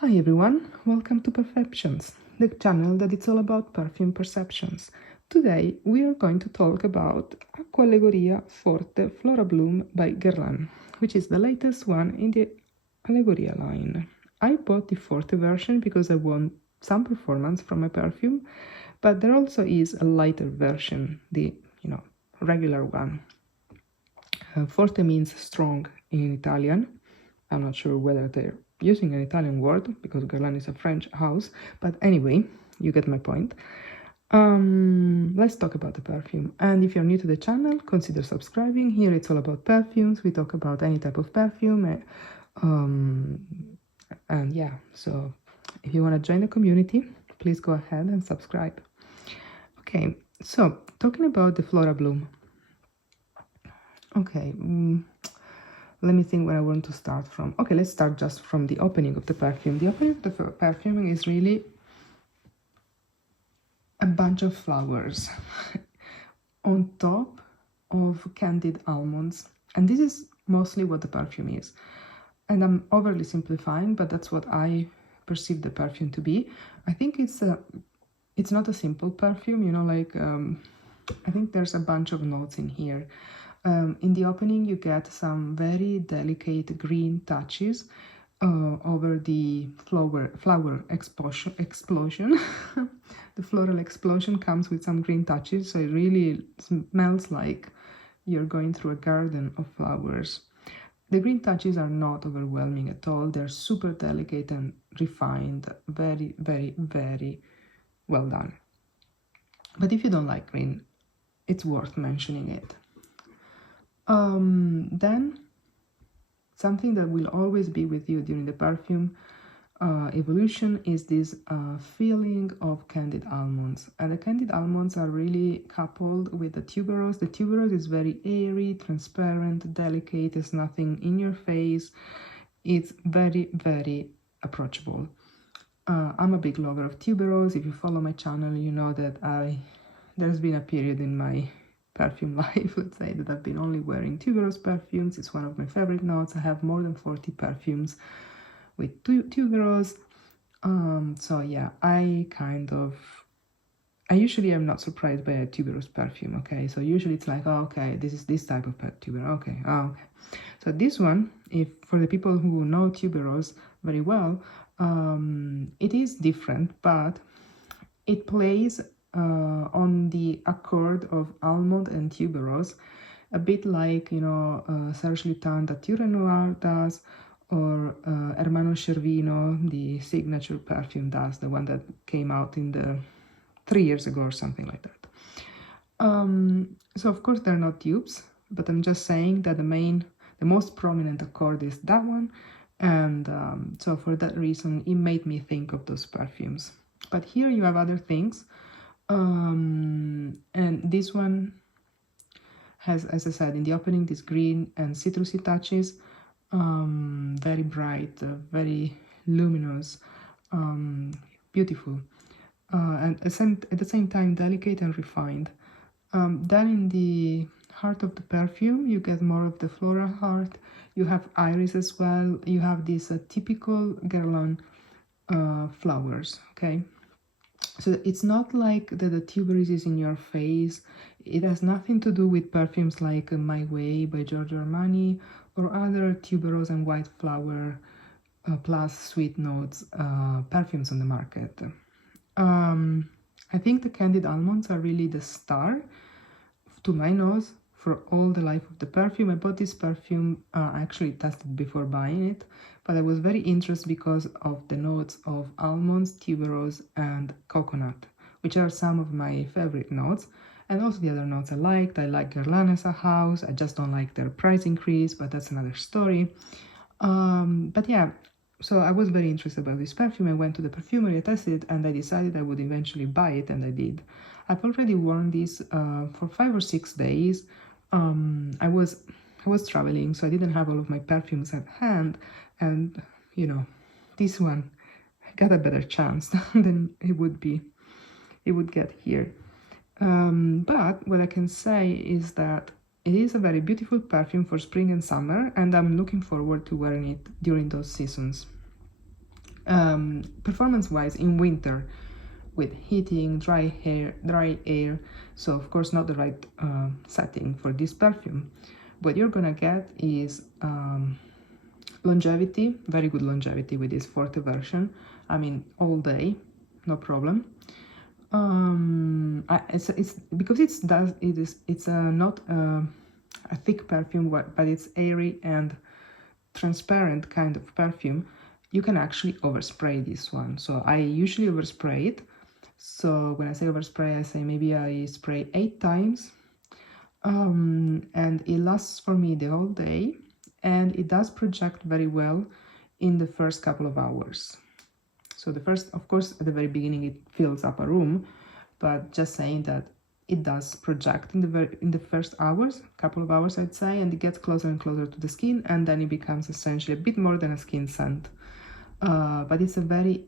Hi everyone, welcome to Perfumes, the channel that it's all about perfume perceptions. Today we are going to talk about AQUA Allegoria Forte FLORABLOOM by Guerlain, which is the latest one in the Allegoria line. I bought the Forte version because I want some performance from my perfume, but there also is a lighter version, the regular one. Forte means strong in Italian. I'm not sure whether they're using an Italian word because Guerlain is a French house, but anyway, you get my point. Let's talk about the perfume. And if you're new to the channel, consider subscribing. Here it's all about perfumes. We talk about any type of perfume. And yeah, so if you want to join the community, please go ahead and subscribe. Okay, so talking about the FLORABLOOM. Okay, let me think where I want to start from. Okay, let's start just from the opening of the perfume. The opening of the perfume is really a bunch of flowers on top of candied almonds. And this is mostly what the perfume is. And I'm overly simplifying, but that's what I perceive the perfume to be. I think it's not a simple perfume, you know, like I think there's a bunch of notes in here. In the opening, you get some very delicate green touches over the flower explosion. The floral explosion comes with some green touches, so it really smells like you're going through a garden of flowers. The green touches are not overwhelming at all. They're super delicate and refined, very, very, very well done. But if you don't like green, it's worth mentioning it. Then something that will always be with you during the perfume evolution is this feeling of candied almonds. And the candied almonds are really coupled with the tuberose. The tuberose is very airy, transparent, delicate. There's nothing in your face. It's very, very approachable. I'm a big lover of tuberose. If you follow my channel, you know that there's been a period in my perfume life, let's say, that I've been only wearing tuberose perfumes. It's one of my favorite notes. I have more than 40 perfumes with tuberose. So yeah, I usually am not surprised by a tuberose perfume. Okay, so usually it's like, oh, okay, this is this type of tuberose. Okay, oh, okay. So this one, if for the people who know tuberose very well, it is different, but it plays on the accord of almond and tuberose, a bit like, you know, Serge Lutens Nature Noir does, or Hermano Cervino, the signature perfume, does, the one that came out in the 3 years ago or something like that. So of course they're not dupes, but I'm just saying that the most prominent accord is that one, and so for that reason it made me think of those perfumes. But here you have other things. And this one has, as I said, in the opening, this green and citrusy touches, very bright, very luminous, beautiful, and at the same time delicate and refined. Then in the heart of the perfume, you get more of the floral heart. You have iris as well. You have these typical Guerlain flowers, okay? So it's not like the tuberose is in your face. It has nothing to do with perfumes like My Way by Giorgio Armani or other tuberose and white flower plus sweet notes perfumes on the market. I think the candied almonds are really the star, to my nose, for all the life of the perfume. I bought this perfume, I actually tested before buying it, but I was very interested because of the notes of almonds, tuberose, and coconut, which are some of my favorite notes, and also the other notes I liked. I like Guerlain as a house. I just don't like their price increase, but that's another story. But yeah, so I was very interested about this perfume. I went to the perfumery, I tested it, and I decided I would eventually buy it, and I did. I've already worn this for 5 or 6 days. I was traveling, so I didn't have all of my perfumes at hand, and you know, this one got a better chance than it would get here. But what I can say is that it is a very beautiful perfume for spring and summer, and I'm looking forward to wearing it during those seasons. Performance wise, in winter with heating, dry air, so of course not the right setting for this perfume, what you're gonna get is longevity, very good longevity with this Forte version. I mean, all day, no problem. It's because it's not a thick perfume, but it's airy and transparent kind of perfume. You can actually overspray this one. So I usually overspray it. So when I say overspray, I say maybe I spray 8 times, and it lasts for me the whole day, and it does project very well in the first couple of hours. So the first, of course, at the very beginning it fills up a room, but just saying that it does project in the first hours, couple of hours I'd say, and it gets closer and closer to the skin, and then it becomes essentially a bit more than a skin scent. But it's a very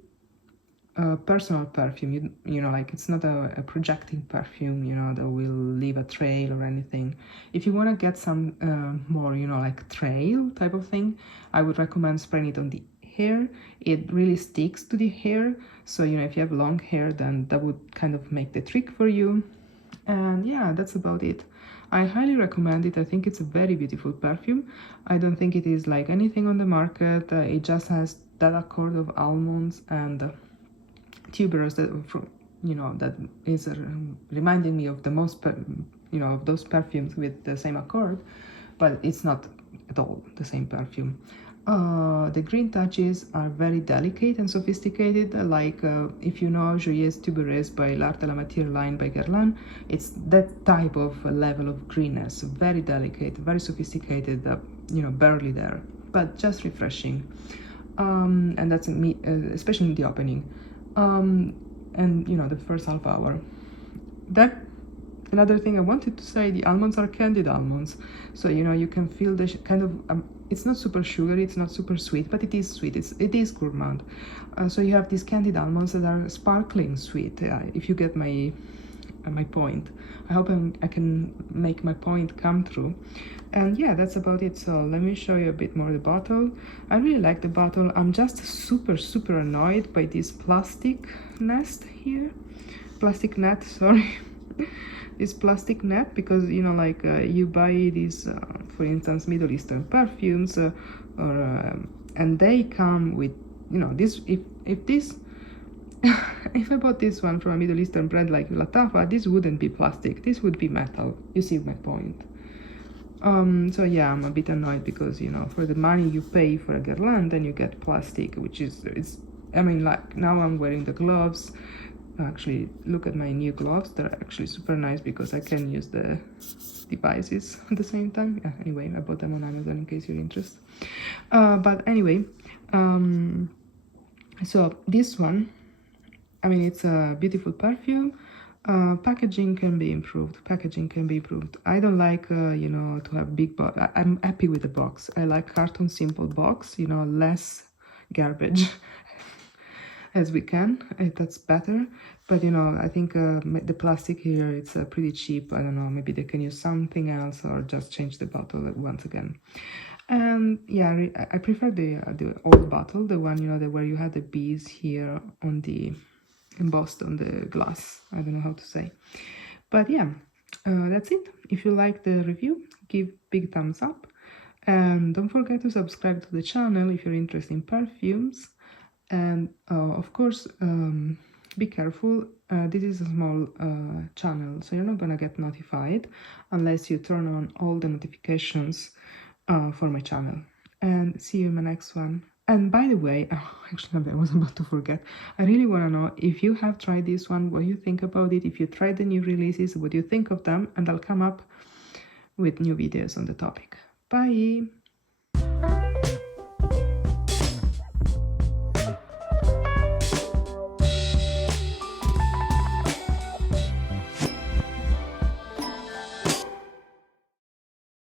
personal perfume, you know, like it's not a projecting perfume, you know, that will leave a trail or anything. If you want to get some more, you know, like trail type of thing, I would recommend spraying it on the hair. It really sticks to the hair, so you know, if you have long hair, then that would kind of make the trick for you. And yeah, that's about it. I highly recommend it. I think it's a very beautiful perfume. I don't think it is like anything on the market. It just has that accord of almonds and tuberose that, you know, that is reminding me of the most, you know, of those perfumes with the same accord, but it's not at all the same perfume. The green touches are very delicate and sophisticated, like if you know Joyeuse Tuberose by L'Art de la Matière line by Guerlain, it's that type of level of greenness, very delicate, very sophisticated, you know, barely there, but just refreshing. And that's me, especially in the opening. And you know, the first half hour. That another thing I wanted to say, the almonds are candied almonds, so you know, you can feel the kind of it's not super sugary, it's not super sweet, but it is sweet, it is gourmand. So you have these candied almonds that are sparkling sweet, if you get my point. I hope I can make my point come through. And yeah, that's about it. So let me show you a bit more the bottle. I really like the bottle. I'm just super annoyed by this plastic nest here, plastic net, sorry. This plastic net, because you know, like you buy these for instance Middle Eastern perfumes and they come with, you know, this, if this if I bought this one from a Middle Eastern brand like Latafa, this wouldn't be plastic, this would be metal. You see my point? So yeah, I'm a bit annoyed because, you know, for the money you pay for a Guerlain, then you get plastic, which is, it's, I mean, like now I'm wearing the gloves. Actually, look at my new gloves, they're actually super nice because I can use the devices at the same time. Yeah, anyway, I bought them on Amazon in case you're interested. But anyway, so this one, I mean, it's a beautiful perfume. Packaging can be improved. I don't like, you know, to have big box. I'm happy with the box. I like carton simple box, you know, less garbage as we can. That's better. But, you know, I think the plastic here, it's pretty cheap. I don't know, maybe they can use something else or just change the bottle once again. And yeah, I prefer the old bottle, the one, you know, where you had the bees here on the embossed on the glass. I don't know how to say, but yeah, that's it. If you like the review, give big thumbs up, and don't forget to subscribe to the channel if you're interested in perfumes. And of course, be careful, this is a small channel, so you're not gonna get notified unless you turn on all the notifications for my channel. And see you in my next one. And by the way, actually I was about to forget, I really want to know if you have tried this one, what you think about it. If you tried the new releases, what do you think of them? And I'll come up with new videos on the topic. Bye!